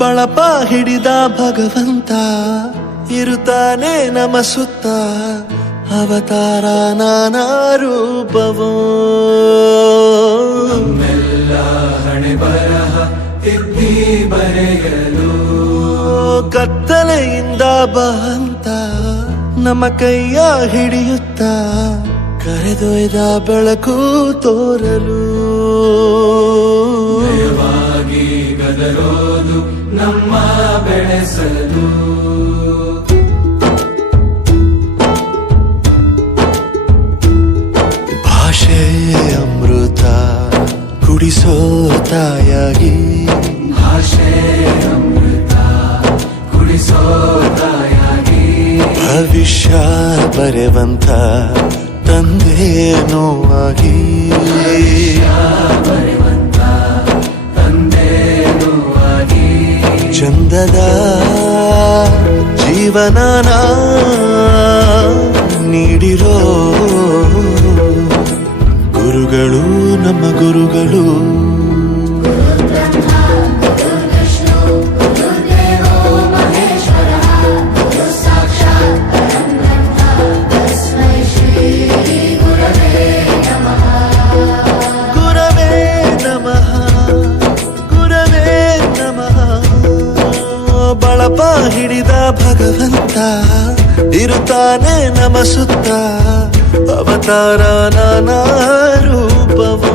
ಬಳಪ ಹಿಡಿದ ಭಗವಂತ ಇರುತ್ತಾನೆ ನಮ ಸುತ್ತ ಅವತಾರ ನಾನಾ ರೂಪವೋ ನಮ್ಮೆಲ್ಲ ಹಣೆ ಬರಹ ತಿದ್ದಿ ಬರೆಯಲು ಕತ್ತಲೆಯಿಂದ ಬಂತ ನಮ್ಮ ಕೈಯ ಹಿಡಿಯುತ್ತ ಕರೆದೊಯ್ದ ಬೆಳಕು ತೋರಲು ಭಯವಾಗಿ ಗದರೋದು ನಮ್ಮ ಬೆಳೆಸಲು ಭಾಷೆ ಅಮೃತ ಕುಡಿಸೋ ತಾಯಾಗಿ ಭಾಷೆ ಅಮೃತ ಕುಡಿಸೋ ತಾಯಾಗಿ ಭವಿಷ್ಯ ಬರೆವಂತ ತಂದೇನೋ ಆಗಿ ಬರೆವಂತ ತಂದೇನೂ ಆಗಿ ಚಂದದ ಜೀವನನ ನೀಡಿರೋ ಗುರುಗಳು ನಮ್ಮ ಗುರುಗಳು ಗುರವೇ ನಮಃ ಗುರವೇ ನಮಃ ಬಳಪ ಹಿಡಿದ ಭಗವಂತ ಇರುತ್ತಾನೆ ನಮ ಸುತ್ತ ಅವತಾರ ನಾನಾ ರೂಪವೋ